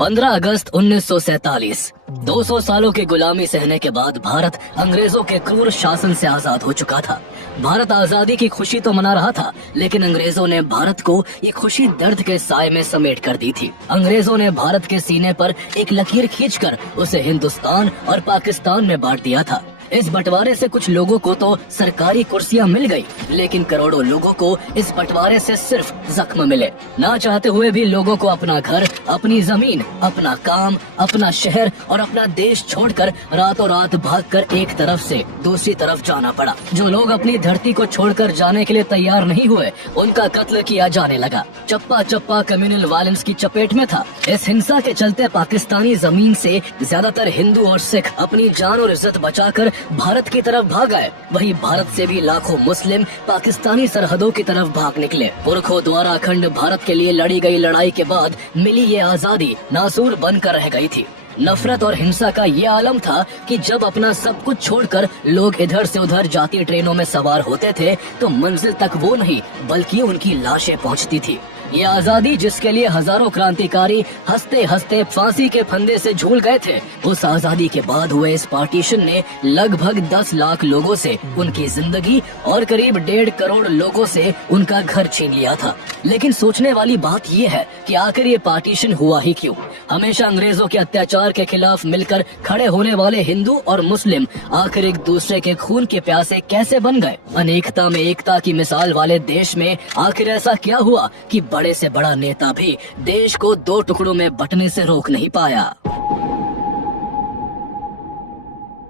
15 अगस्त 1947। 200 सालों की गुलामी सहने के बाद भारत अंग्रेजों के क्रूर शासन से आजाद हो चुका था। भारत आजादी की खुशी तो मना रहा था, लेकिन अंग्रेजों ने भारत को ये खुशी दर्द के साए में समेट कर दी थी। अंग्रेजों ने भारत के सीने पर एक लकीर खींचकर उसे हिंदुस्तान और पाकिस्तान में बांट दिया था। इस बंटवारे से कुछ लोगों को तो सरकारी कुर्सियां मिल गई, लेकिन करोड़ों लोगों को इस बंटवारे से सिर्फ जख्म मिले। ना चाहते हुए भी लोगों को अपना घर, अपनी जमीन, अपना काम, अपना शहर और अपना देश छोड़कर रातों रात भागकर एक तरफ से दूसरी तरफ जाना पड़ा। जो लोग अपनी धरती को छोड़कर जाने के लिए तैयार नहीं हुए, उनका कत्ल किया जाने लगा। चप्पा चप्पा कम्युनल वायलेंस की चपेट में था। इस हिंसा के चलते पाकिस्तानी जमीन से ज्यादातर हिंदू और सिख अपनी जान और इज्जत बचाकर भारत की तरफ भाग आए। वहीं भारत से भी लाखों मुस्लिम पाकिस्तानी सरहदों की तरफ भाग निकले। पुरखों द्वारा अखंड भारत के लिए लड़ी गई लड़ाई के बाद मिली ये आजादी नासूर बनकर रह गई थी। नफरत और हिंसा का ये आलम था कि जब अपना सब कुछ छोड़कर लोग इधर से उधर जाती ट्रेनों में सवार होते थे, तो मंजिल तक वो नहीं बल्कि उनकी लाशें पहुंचती थी। ये आजादी जिसके लिए हजारों क्रांतिकारी हंसते हंसते फांसी के फंदे से झूल गए थे, उस आजादी के बाद हुए इस पार्टीशन ने लगभग 10 लाख लोगों से उनकी जिंदगी और करीब 1.5 करोड़ लोगों से उनका घर छीन लिया था। लेकिन सोचने वाली बात ये है कि आखिर ये पार्टीशन हुआ ही क्यों? हमेशा अंग्रेजों के अत्याचार के खिलाफ मिलकर खड़े होने वाले हिंदू और मुस्लिम आखिर एक दूसरे के खून के प्यासे कैसे बन गए? अनेकता में एकता की मिसाल वाले देश में आखिर ऐसा क्या हुआ कि बड़े से बड़ा नेता भी देश को 2 टुकड़ों में बंटने से रोक नहीं पाया?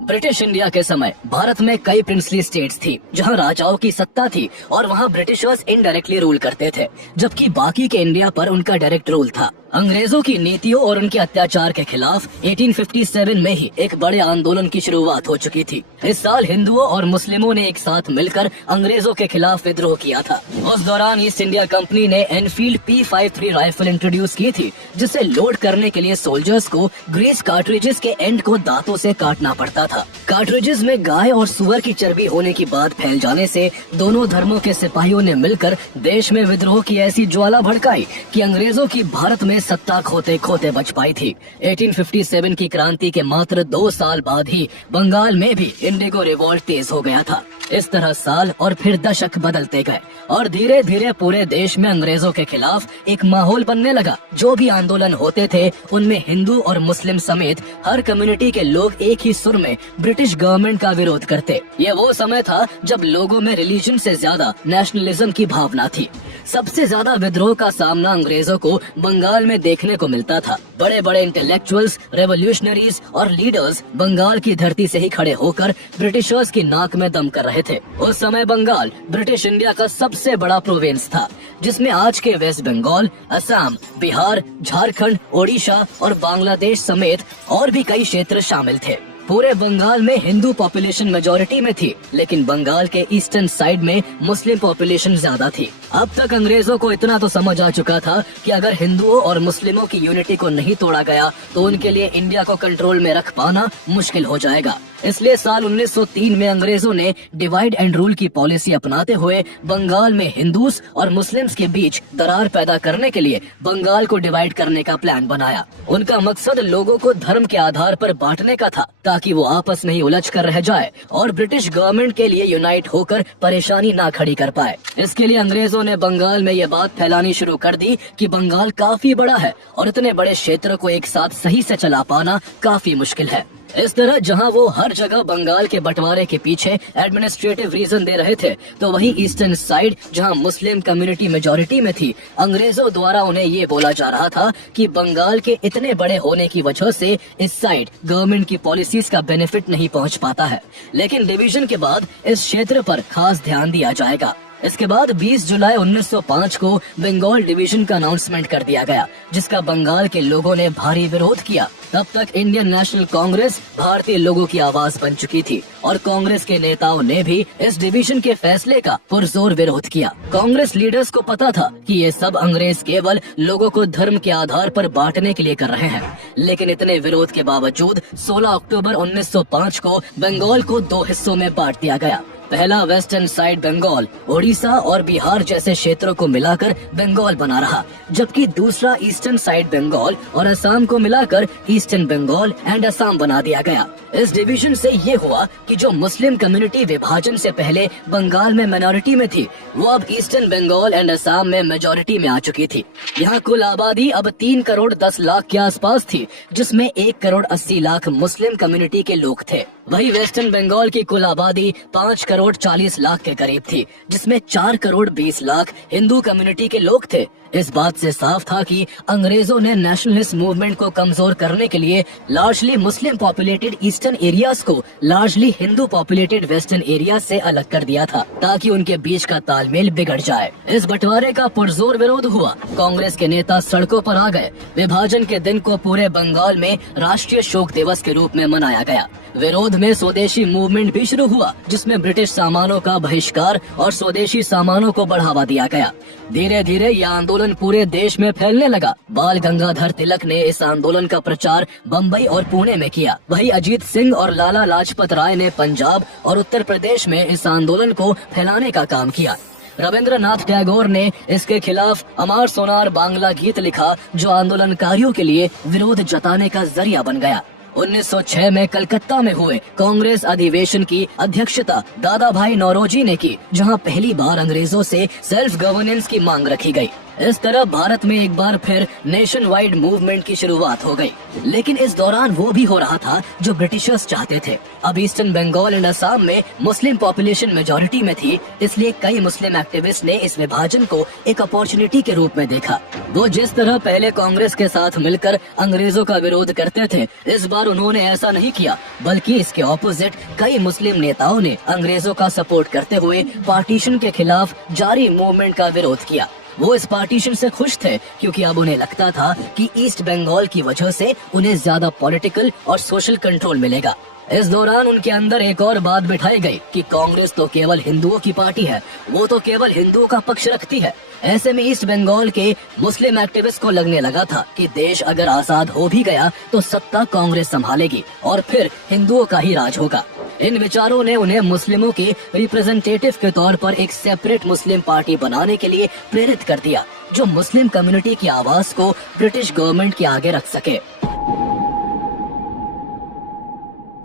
ब्रिटिश इंडिया के समय भारत में कई प्रिंसली स्टेट्स थी, जहां राजाओं की सत्ता थी और वहां ब्रिटिशर्स इनडायरेक्टली रूल करते थे, जबकि बाकी के इंडिया पर उनका डायरेक्ट रूल था। अंग्रेजों की नीतियों और उनके अत्याचार के खिलाफ 1857 में ही एक बड़े आंदोलन की शुरुआत हो चुकी थी। इस साल हिंदुओं और मुस्लिमों ने एक साथ मिलकर अंग्रेजों के खिलाफ विद्रोह किया था। उस दौरान ईस्ट इंडिया कंपनी ने एनफील्ड P53 राइफल इंट्रोड्यूस की थी, जिसे लोड करने के लिए सोल्जर्स को ग्रीस कार्ट्रिजेस के एंड को दांतों से काटना पड़ता था। कार्ट्रिजेस में गाय और सुअर की चर्बी होने की बात फैल जाने से दोनों धर्मों के सिपाहियों ने मिलकर देश में विद्रोह की ऐसी ज्वाला भड़काई कि अंग्रेजों की भारत में सत्ता खोते खोते बच पाई थी। 1857 की क्रांति के मात्र 2 साल बाद ही बंगाल में भी इंडिगो रिवॉल्ट तेज हो गया था। इस तरह साल और फिर दशक बदलते गए और धीरे धीरे पूरे देश में अंग्रेजों के खिलाफ एक माहौल बनने लगा। जो भी आंदोलन होते थे, उनमें हिंदू और मुस्लिम समेत हर कम्युनिटी के लोग एक ही सुर में ब्रिटिश गवर्नमेंट का विरोध करते। ये वो समय था जब लोगों में रिलीजन से ज्यादा नेशनलिज्म की भावना थी। सबसे ज्यादा विद्रोह का सामना अंग्रेजों को बंगाल में देखने को मिलता था। बड़े बड़े इंटेलेक्चुअल्स, रेवोल्यूशनरीज और लीडर्स बंगाल की धरती से ही खड़े होकर ब्रिटिशर्स की नाक में दम कर रहे थे। उस समय बंगाल ब्रिटिश इंडिया का सबसे बड़ा प्रोविंस था, जिसमें आज के वेस्ट बंगाल, असम, बिहार, झारखंड, ओडिशा और बांग्लादेश समेत और भी कई क्षेत्र शामिल थे। पूरे बंगाल में हिंदू पॉपुलेशन मेजॉरिटी में थी, लेकिन बंगाल के ईस्टर्न साइड में मुस्लिम पॉपुलेशन ज्यादा थी। अब तक अंग्रेजों को इतना तो समझ आ चुका था कि अगर हिंदुओं और मुस्लिमों की यूनिटी को नहीं तोड़ा गया तो उनके लिए इंडिया को कंट्रोल में रख पाना मुश्किल हो जाएगा। इसलिए साल 1903 में अंग्रेजों ने डिवाइड एंड रूल की पॉलिसी अपनाते हुए बंगाल में हिंदूस और मुस्लिम्स के बीच दरार पैदा करने के लिए बंगाल को डिवाइड करने का प्लान बनाया। उनका मकसद लोगों को धर्म के आधार पर बांटने का था, ताकि वो आपस में ही उलझ कर रह जाए और ब्रिटिश गवर्नमेंट के लिए यूनाइट होकर परेशानी ना खड़ी कर पाए। इसके लिए अंग्रेजों ने बंगाल में ये बात फैलानी शुरू कर दी कि बंगाल काफी बड़ा है और इतने बड़े क्षेत्र को एक साथ सही से चला पाना काफी मुश्किल है। इस तरह जहां वो हर जगह बंगाल के बंटवारे के पीछे एडमिनिस्ट्रेटिव रीजन दे रहे थे, तो वहीं ईस्टर्न साइड जहां मुस्लिम कम्युनिटी मेजॉरिटी में थी, अंग्रेजों द्वारा उन्हें ये बोला जा रहा था कि बंगाल के इतने बड़े होने की वजह से इस साइड गवर्नमेंट की पॉलिसीज का बेनिफिट नहीं पहुंच पाता है। लेकिन डिवीजन के बाद इस क्षेत्र पर खास ध्यान दिया जाएगा। इसके बाद 20 जुलाई 1905 को बंगाल डिवीजन का अनाउंसमेंट कर दिया गया, जिसका बंगाल के लोगों ने भारी विरोध किया। तब तक इंडियन नेशनल कांग्रेस भारतीय लोगों की आवाज बन चुकी थी और कांग्रेस के नेताओं ने भी इस डिवीजन के फैसले का पुरजोर विरोध किया। कांग्रेस लीडर्स को पता था कि ये सब अंग्रेज केवल लोगों को धर्म के आधार पर बांटने के लिए कर रहे हैं, लेकिन इतने विरोध के बावजूद 16 अक्टूबर 1905 को बंगाल को 2 हिस्सों में बांट दिया गया। पहला वेस्टर्न साइड बंगाल ओडिशा और बिहार जैसे क्षेत्रों को मिलाकर बंगाल बना रहा, जबकि दूसरा ईस्टर्न साइड बंगाल और असम को मिलाकर ईस्टर्न बंगाल एंड असम बना दिया गया। इस डिवीजन से ये हुआ कि जो मुस्लिम कम्युनिटी विभाजन से पहले बंगाल में माइनॉरिटी में थी, वो अब ईस्टर्न बंगाल एंड असम में मेजोरिटी में आ चुकी थी। यहाँ कुल आबादी अब 3 करोड़ 10 लाख के आसपास थी, जिसमें 1 करोड़ 80 लाख मुस्लिम कम्युनिटी के लोग थे। वही वेस्टर्न बंगाल की कुल आबादी 5 करोड़ 40 लाख के करीब थी, जिसमें 4 करोड़ 20 लाख हिंदू कम्युनिटी के लोग थे। इस बात से साफ था कि अंग्रेजों ने नेशनलिस्ट मूवमेंट को कमजोर करने के लिए लार्जली मुस्लिम पॉपुलेटेड ईस्टर्न एरियाज को largely Hindu populated western area से अलग कर दिया था, ताकि उनके बीच का तालमेल बिगड़ जाए। इस बंटवारे का पुरजोर विरोध हुआ। कांग्रेस के नेता सड़कों पर आ गए। विभाजन के दिन को पूरे बंगाल में राष्ट्रीय शोक दिवस के रूप में मनाया गया। विरोध में स्वदेशी मूवमेंट भी शुरू हुआ, जिसमें ब्रिटिश सामानों का बहिष्कार और स्वदेशी सामानों को बढ़ावा दिया गया। धीरे धीरे यह आंदोलन पूरे देश में फैलने लगा। बाल गंगाधर तिलक ने इस आंदोलन का प्रचार बम्बई और पुणे में किया। वही अजीत सिंह और लाला लाजपत राय ने पंजाब और उत्तर प्रदेश में इस आंदोलन को फैलाने का काम किया। रविंद्रनाथ टैगोर ने इसके खिलाफ अमर सोनार बांग्ला गीत लिखा, जो आंदोलनकारियों के लिए विरोध जताने का जरिया बन गया। 1906 में कलकत्ता में हुए कांग्रेस अधिवेशन की अध्यक्षता दादा भाई नौरोजी ने की, जहां पहली बार अंग्रेजों से सेल्फ गवर्नेंस की मांग रखी गई। इस तरह भारत में एक बार फिर नेशन वाइड मूवमेंट की शुरुआत हो गई। लेकिन इस दौरान वो भी हो रहा था जो ब्रिटिशर्स चाहते थे। अब ईस्टर्न बंगाल एंड असम में मुस्लिम पॉपुलेशन मेजोरिटी में थी, इसलिए कई मुस्लिम एक्टिविस्ट ने इस विभाजन को एक अपॉर्चुनिटी के रूप में देखा। वो जिस तरह पहले कांग्रेस के साथ मिलकर अंग्रेजों का विरोध करते थे, इस बार उन्होंने ऐसा नहीं किया, बल्कि इसके ऑपोजिट कई मुस्लिम नेताओं ने अंग्रेजों का सपोर्ट करते हुए पार्टीशन के खिलाफ जारी मूवमेंट का विरोध किया। वो इस पार्टीशन से खुश थे, क्योंकि अब उन्हें लगता था कि ईस्ट बंगाल की वजह से उन्हें ज्यादा पॉलिटिकल और सोशल कंट्रोल मिलेगा। इस दौरान उनके अंदर एक और बात बिठाई गई कि कांग्रेस तो केवल हिंदुओं की पार्टी है, वो तो केवल हिंदुओं का पक्ष रखती है। ऐसे में ईस्ट बंगाल के मुस्लिम एक्टिविस्ट को लगने लगा था कि देश अगर आजाद हो भी गया तो सत्ता कांग्रेस संभालेगी और फिर हिंदुओं का ही राज होगा। इन विचारों ने उन्हें मुस्लिमों के रिप्रेजेंटेटिव के तौर पर एक सेपरेट मुस्लिम पार्टी बनाने के लिए प्रेरित कर दिया, जो मुस्लिम कम्युनिटी की आवाज को ब्रिटिश गवर्नमेंट के आगे रख सके।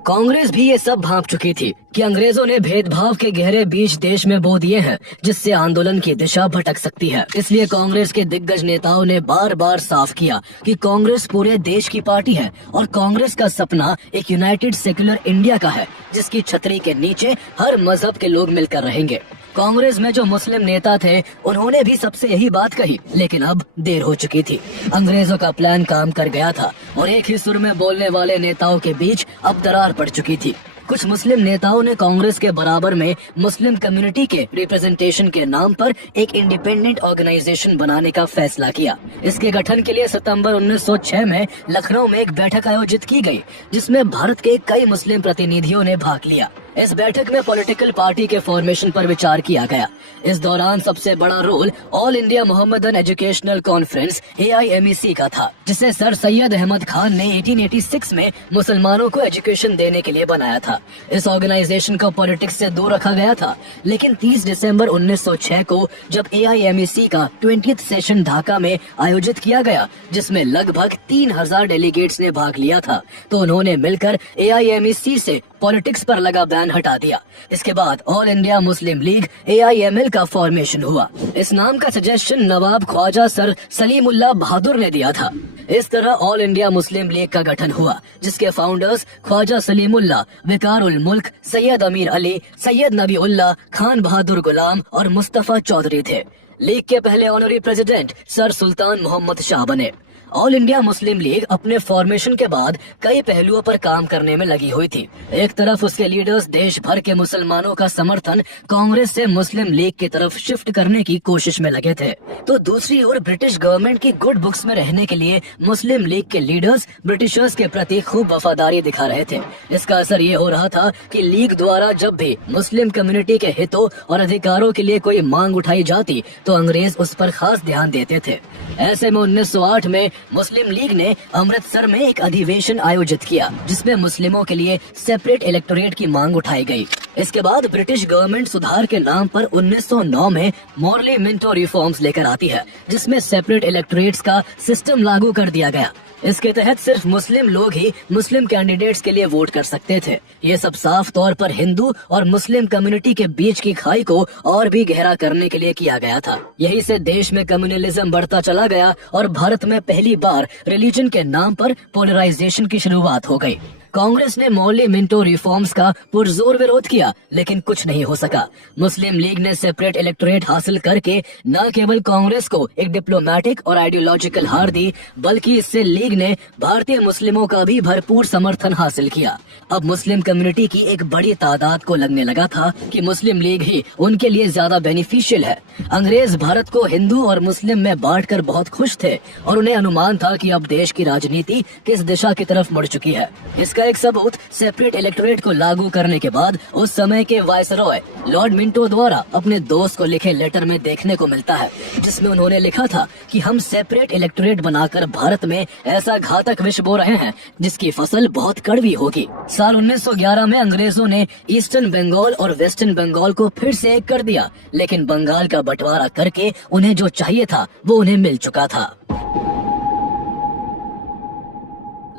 कांग्रेस भी ये सब भांप चुकी थी कि अंग्रेजों ने भेदभाव के गहरे बीज देश में बो दिए हैं, जिससे आंदोलन की दिशा भटक सकती है। इसलिए कांग्रेस के दिग्गज नेताओं ने बार बार साफ किया कि कांग्रेस पूरे देश की पार्टी है और कांग्रेस का सपना एक यूनाइटेड सेक्युलर इंडिया का है, जिसकी छतरी के नीचे हर मजहब के लोग मिलकर रहेंगे। कांग्रेस में जो मुस्लिम नेता थे, उन्होंने भी सबसे यही बात कही, लेकिन अब देर हो चुकी थी। अंग्रेजों का प्लान काम कर गया था और एक ही सुर में बोलने वाले नेताओं के बीच अब दरार पड़ चुकी थी। कुछ मुस्लिम नेताओं ने कांग्रेस के बराबर में मुस्लिम कम्युनिटी के रिप्रेजेंटेशन के नाम पर एक इंडिपेंडेंट ऑर्गेनाइजेशन बनाने का फैसला किया। इसके गठन के लिए सितंबर 1906 में लखनऊ में एक बैठक आयोजित की गई, जिसमें भारत के कई मुस्लिम प्रतिनिधियों ने भाग लिया। इस बैठक में पॉलिटिकल पार्टी के फॉर्मेशन पर विचार किया गया। इस दौरान सबसे बड़ा role all India Mohammedan educational conference AIMEC का था, जिसे सर सैयद अहमद खान ने 1886 में मुसलमानों को एजुकेशन देने के लिए बनाया था। इस ऑर्गेनाइजेशन को पॉलिटिक्स से दूर रखा गया था, लेकिन 30 दिसंबर 1906 को जब AIMEC का 20th सेशन ढाका में आयोजित किया गया, जिसमें लगभग 3000 डेलीगेट्स ने भाग लिया था, तो उन्होंने मिलकर AIMEC से पॉलिटिक्स पर लगा बैन हटा दिया। इसके बाद all India Muslim league AIML का फॉर्मेशन हुआ। इस नाम का सजेशन नवाब ख्वाजा सर सलीमुल्लाह बहादुर ने दिया था। इस तरह ऑल इंडिया मुस्लिम लीग का गठन हुआ, जिसके फाउंडर्स ख्वाजा सलीमुल्लाह, विकार उल मुल्क, सैयद अमीर अली, सैयद नबी उल्लाह, खान बहादुर गुलाम और मुस्तफा चौधरी थे। लीग के पहले ऑनरी प्रेसिडेंट सर सुल्तान मोहम्मद शाह बने। ऑल इंडिया मुस्लिम लीग अपने फॉर्मेशन के बाद कई पहलुओं पर काम करने में लगी हुई थी। एक तरफ उसके लीडर्स देश भर के मुसलमानों का समर्थन कांग्रेस से मुस्लिम लीग की तरफ शिफ्ट करने की कोशिश में लगे थे, तो दूसरी ओर ब्रिटिश गवर्नमेंट की गुड बुक्स में रहने के लिए मुस्लिम लीग के लीडर्स ब्रिटिशर्स के प्रति खूब वफादारी दिखा रहे थे। इसका असर ये हो रहा था कि लीग द्वारा जब भी मुस्लिम कम्युनिटी के हितों और अधिकारों के लिए कोई मांग उठाई जाती, तो अंग्रेज उस पर खास ध्यान देते थे। ऐसे में 1908 में मुस्लिम लीग ने अमृतसर में एक अधिवेशन आयोजित किया जिसमें मुस्लिमों के लिए सेपरेट इलेक्टोरेट की मांग उठाई गई। इसके बाद ब्रिटिश गवर्नमेंट सुधार के नाम पर 1909 में मॉर्ले मिंटो रिफॉर्म्स लेकर आती है, जिसमें सेपरेट इलेक्टोरेट्स का सिस्टम लागू कर दिया गया। इसके तहत सिर्फ मुस्लिम लोग ही मुस्लिम कैंडिडेट्स के लिए वोट कर सकते थे। ये सब साफ तौर पर हिंदू और मुस्लिम कम्युनिटी के बीच की खाई को और भी गहरा करने के लिए किया गया था। यही से देश में कम्युनलिज्म बढ़ता चला गया और भारत में पहली बार रिलीजन के नाम पर पोलराइजेशन की शुरुआत हो गई। कांग्रेस ने मॉर्ले मिंटो रिफॉर्म्स का पुरजोर विरोध किया, लेकिन कुछ नहीं हो सका। मुस्लिम लीग ने सेपरेट इलेक्टोरेट हासिल करके न केवल कांग्रेस को एक डिप्लोमेटिक और आइडियोलॉजिकल हार दी, बल्कि इससे लीग ने भारतीय मुस्लिमों का भी भरपूर समर्थन हासिल किया। अब मुस्लिम कम्युनिटी की एक बड़ी तादाद को लगने लगा था कि मुस्लिम लीग ही उनके लिए ज्यादा बेनिफिशियल है। अंग्रेज भारत को हिंदू और मुस्लिम में बांटकर बहुत खुश थे और उन्हें अनुमान था कि अब देश की राजनीति किस दिशा की तरफ मुड़ चुकी है। इसका एक सबूत सेपरेट इलेक्टोरेट को लागू करने के बाद उस समय के वायसरॉय लॉर्ड मिंटो द्वारा अपने दोस्त को लिखे लेटर में देखने को मिलता है, जिसमें उन्होंने लिखा था कि हम सेपरेट इलेक्टोरेट बनाकर भारत में ऐसा घातक विष बो रहे हैं जिसकी फसल बहुत कड़वी होगी। साल 1911 में अंग्रेजों ने ईस्टर्न बंगाल और वेस्टर्न बंगाल को फिर से एक कर दिया, लेकिन बंगाल का बंटवारा करके उन्हें जो चाहिए था वो उन्हें मिल चुका था।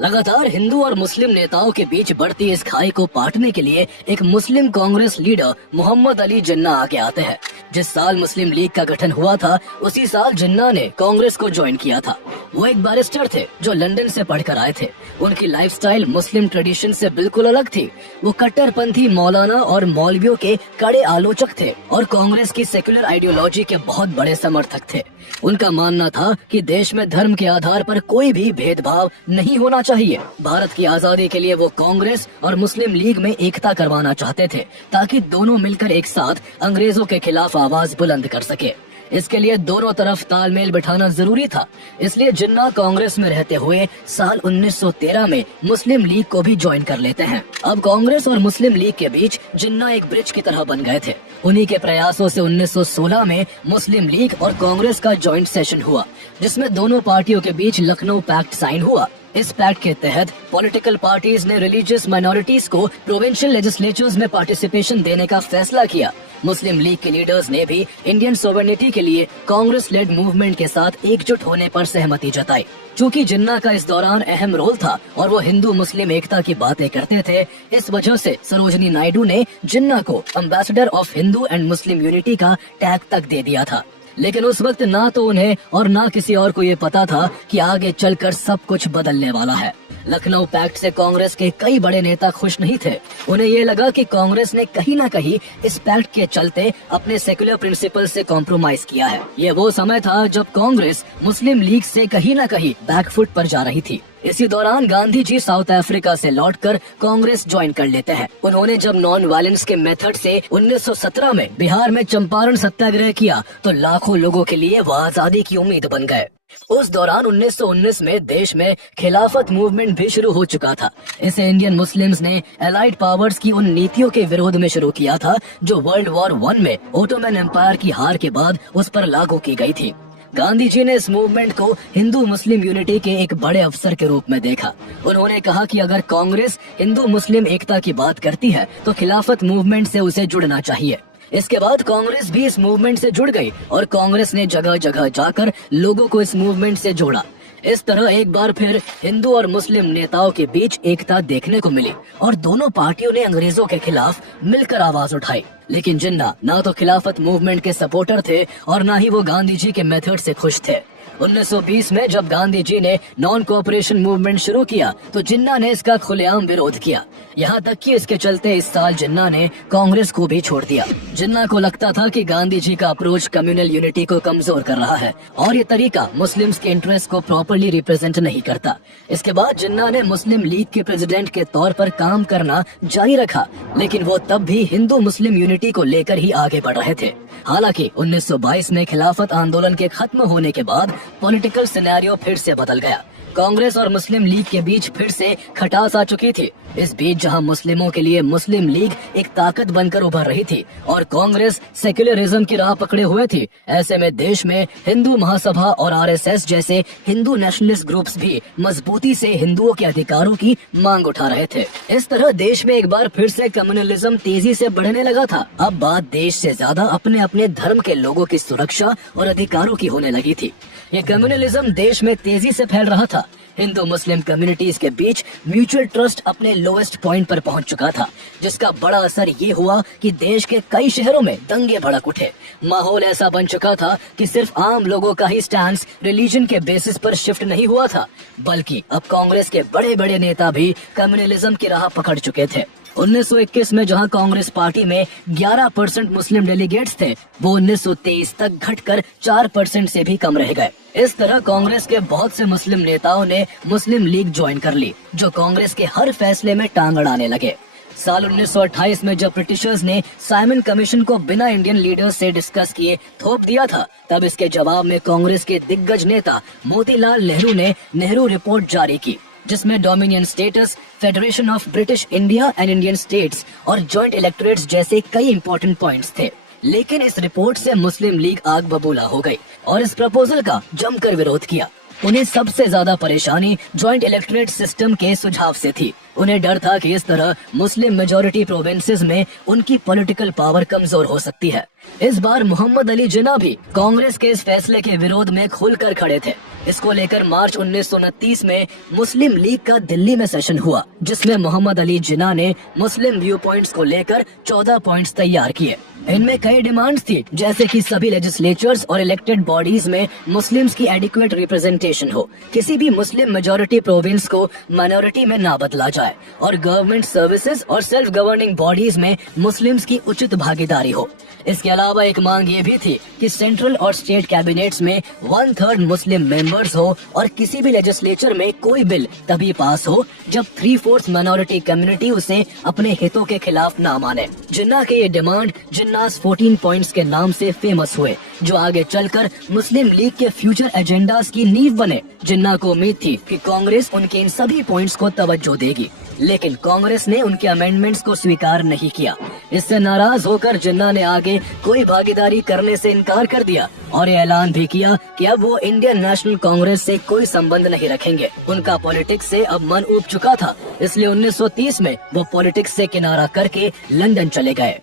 लगातार हिंदू और मुस्लिम नेताओं के बीच बढ़ती इस खाई को पाटने के लिए एक मुस्लिम कांग्रेस लीडर मोहम्मद अली जिन्ना आगे आते हैं। जिस साल मुस्लिम लीग का गठन हुआ था, उसी साल जिन्ना ने कांग्रेस को ज्वाइन किया था। वो एक बैरिस्टर थे जो लंदन से पढ़कर आए थे। उनकी लाइफस्टाइल मुस्लिम ट्रेडिशन से बिल्कुल अलग थी। वो कट्टरपंथी मौलाना और मौलवियों के कड़े आलोचक थे और कांग्रेस की सेक्युलर आइडियोलॉजी के बहुत बड़े समर्थक थे। उनका मानना था कि देश में धर्म के आधार पर कोई भी भेदभाव नहीं होना चाहिए। भारत की आजादी के लिए वो कांग्रेस और मुस्लिम लीग में एकता करवाना चाहते थे, ताकि दोनों मिलकर एक साथ अंग्रेजों के खिलाफ आवाज बुलंद कर सके। इसके लिए दोनों तरफ तालमेल बिठाना जरूरी था। इसलिए जिन्ना कांग्रेस में रहते हुए साल 1913 में मुस्लिम लीग को भी ज्वाइन कर लेते हैं। अब कांग्रेस और मुस्लिम लीग के बीच जिन्ना एक ब्रिज की तरह बन गए थे। उन्हीं के प्रयासों से 1916 में मुस्लिम लीग और कांग्रेस का ज्वाइंट सेशन हुआ, जिसमें दोनों पार्टियों के बीच लखनऊ पैक्ट साइन हुआ। इस पैक्ट के तहत पॉलिटिकल पार्टीज ने रिलीजियस माइनॉरिटीज को प्रोविंशियल लेजिस्लेचर्स में पार्टिसिपेशन देने का फैसला किया। मुस्लिम लीग के लीडर्स ने भी इंडियन सोवरेनिटी के लिए कांग्रेस लेड मूवमेंट के साथ एकजुट होने पर सहमति जताई। चूँकि जिन्ना का इस दौरान अहम रोल था और वो हिंदू मुस्लिम एकता की बातें करते थे, इस वजह से सरोजिनी नायडू ने जिन्ना को ambassador of Hindu and Muslim unity का टैग तक दे दिया था। लेकिन उस वक्त ना तो उन्हें और ना किसी और को ये पता था कि आगे चलकर सब कुछ बदलने वाला है। लखनऊ पैक्ट से कांग्रेस के कई बड़े नेता खुश नहीं थे। उन्हें ये लगा कि कांग्रेस ने कहीं ना कहीं इस पैक्ट के चलते अपने सेक्युलर प्रिंसिपल से कॉम्प्रोमाइज किया है। ये वो समय था जब कांग्रेस मुस्लिम लीग से कहीं ना कहीं बैकफुट पर जा रही थी। इसी दौरान गांधी जी साउथ अफ्रीका से लौटकर कांग्रेस ज्वाइन कर लेते हैं। उन्होंने जब नॉन वायलेंस के मेथड से 1917 में बिहार में चंपारण सत्याग्रह किया तो लाखों लोगों के लिए वो आजादी की उम्मीद बन गए। उस दौरान 1919 में देश में खिलाफत मूवमेंट भी शुरू हो चुका था। इसे इंडियन मुस्लिम्स ने एलाइड पावर्स की उन नीतियों के विरोध में शुरू किया था जो वर्ल्ड वॉर 1 में ओटोमन एम्पायर की हार के बाद उस पर लागू की गई थी। गांधी जी ने इस मूवमेंट को हिंदू मुस्लिम यूनिटी के एक बड़े अवसर के रूप में देखा। उन्होंने कहा कि अगर कांग्रेस हिंदू मुस्लिम एकता की बात करती है तो खिलाफत मूवमेंट से उसे जुड़ना चाहिए। इसके बाद कांग्रेस भी इस मूवमेंट से जुड़ गई और कांग्रेस ने जगह जगह जाकर लोगों को इस मूवमेंट से जोड़ा। इस तरह एक बार फिर हिंदू और मुस्लिम नेताओं के बीच एकता देखने को मिली और दोनों पार्टियों ने अंग्रेजों के खिलाफ मिलकर आवाज उठाई। लेकिन जिन्ना ना तो खिलाफत मूवमेंट के सपोर्टर थे और ना ही वो गांधी जी के मेथड से खुश थे। 1920 में जब गांधी जी ने नॉन कोऑपरेशन मूवमेंट शुरू किया तो जिन्ना ने इसका खुलेआम विरोध किया। यहाँ तक कि इसके चलते इस साल जिन्ना ने कांग्रेस को भी छोड़ दिया। जिन्ना को लगता था कि गांधी जी का अप्रोच कम्युनल यूनिटी को कमजोर कर रहा है और ये तरीका मुस्लिम्स के इंटरेस्ट को प्रॉपर्ली रिप्रेजेंट नहीं करता। इसके बाद जिन्ना ने मुस्लिम लीग के प्रेसिडेंट के तौर पर काम करना जारी रखा, लेकिन वो तब भी हिंदू मुस्लिम यूनिटी को लेकर ही आगे बढ़ रहे थे। हालांकि 1922 में खिलाफत आंदोलन के खत्म होने के बाद पॉलिटिकल सिनेरियो फिर से बदल गया। कांग्रेस और मुस्लिम लीग के बीच फिर से खटास आ चुकी थी। इस बीच जहां मुस्लिमों के लिए मुस्लिम लीग एक ताकत बनकर उभर रही थी और कांग्रेस सेक्युलरिज्म की राह पकड़े हुए थी, ऐसे में देश में हिंदू महासभा और आरएसएस जैसे हिंदू नेशनलिस्ट ग्रुप्स भी मजबूती से हिंदुओं के अधिकारों की मांग उठा रहे थे। इस तरह देश में एक बार फिर से कम्युनलिज्म तेजी से बढ़ने लगा था। अब बात देश से ज्यादा अपने अपने धर्म के लोगों की सुरक्षा और अधिकारों की होने लगी थी। ये कम्युनलिज्म देश में तेजी से फैल रहा था। हिंदू मुस्लिम कम्युनिटीज के बीच म्यूचुअल ट्रस्ट अपने लोएस्ट पॉइंट पर पहुंच चुका था, जिसका बड़ा असर ये हुआ कि देश के कई शहरों में दंगे भड़क उठे। माहौल ऐसा बन चुका था कि सिर्फ आम लोगों का ही स्टैंड रिलीजन के बेसिस पर शिफ्ट नहीं हुआ था, बल्कि अब कांग्रेस के बड़े बड़े नेता भी कम्युनलिज्म की राह पकड़ चुके थे। 1921 में जहां कांग्रेस पार्टी में 11% मुस्लिम डेलीगेट्स थे, वो 1923 तक घटकर 4% से भी कम रह गए। इस तरह कांग्रेस के बहुत से मुस्लिम नेताओं ने मुस्लिम लीग ज्वाइन कर ली, जो कांग्रेस के हर फैसले में टांग अड़ाने लगे। साल 1928 में जब ब्रिटिशर्स ने साइमन कमीशन को बिना इंडियन लीडर्स से डिस्कस किए थोप दिया था, तब इसके जवाब में कांग्रेस के दिग्गज नेता मोतीलाल नेहरू ने नेहरू रिपोर्ट जारी की, जिसमें dominion status, federation of British India and Indian states और जॉइंट इलेक्टोरेट्स जैसे कई इंपॉर्टेंट पॉइंट्स थे। लेकिन इस रिपोर्ट से मुस्लिम लीग आग बबूला हो गई और इस प्रपोजल का जमकर विरोध किया। उन्हें सबसे ज्यादा परेशानी जॉइंट इलेक्टोरेट सिस्टम के सुझाव से थी। उन्हें डर था कि इस तरह मुस्लिम मेजॉरिटी प्रोविंसेस में उनकी पॉलिटिकल पावर कमजोर हो सकती है। इस बार मोहम्मद अली जिन्ना भी कांग्रेस के इस फैसले के विरोध में खुलकर खड़े थे। इसको लेकर मार्च 1929 में मुस्लिम लीग का दिल्ली में सेशन हुआ, जिसमें मोहम्मद अली जिन्ना ने मुस्लिम व्यू पॉइंट्स को लेकर 14 पॉइंट्स तैयार किए। इनमें कई डिमांड्स थी, जैसे कि सभी लेजिस्लेचर्स और इलेक्टेड बॉडीज में मुस्लिम्स की एडिक्वेट रिप्रेजेंटेशन हो, किसी भी मुस्लिम मेजॉरिटी प्रोविंस को माइनॉरिटी में ना बदला जाए और गवर्नमेंट सर्विसेज और सेल्फ गवर्निंग बॉडीज में मुस्लिम्स की उचित भागीदारी हो। इसके अलावा एक मांग ये भी थी कि सेंट्रल और स्टेट कैबिनेट्स में 1/3 मुस्लिम मेंबर्स हो और किसी भी लेजिस्लेचर में कोई बिल तभी पास हो जब 3/4 माइनॉरिटी कम्युनिटी उसे अपने हितों के खिलाफ ना माने। जिन्ना के ये डिमांड जिन्नास 14 पॉइंट्स के नाम से फेमस हुए, जो आगे चलकर मुस्लिम लीग के फ्यूचर एजेंडास की नींव बने। जिन्ना को उम्मीद थी कि कांग्रेस उनके इन सभी पॉइंट्स को तवज्जो देगी, लेकिन कांग्रेस ने उनके अमेंडमेंट्स को स्वीकार नहीं किया। इससे नाराज होकर जिन्ना ने आगे कोई भागीदारी करने से इनकार कर दिया और ये ऐलान भी किया कि अब वो इंडियन नेशनल कांग्रेस से कोई संबंध नहीं रखेंगे। उनका पॉलिटिक्स से अब मन ऊब चुका था, इसलिए 1930 में वो पॉलिटिक्स से किनारा करके लंदन चले गए।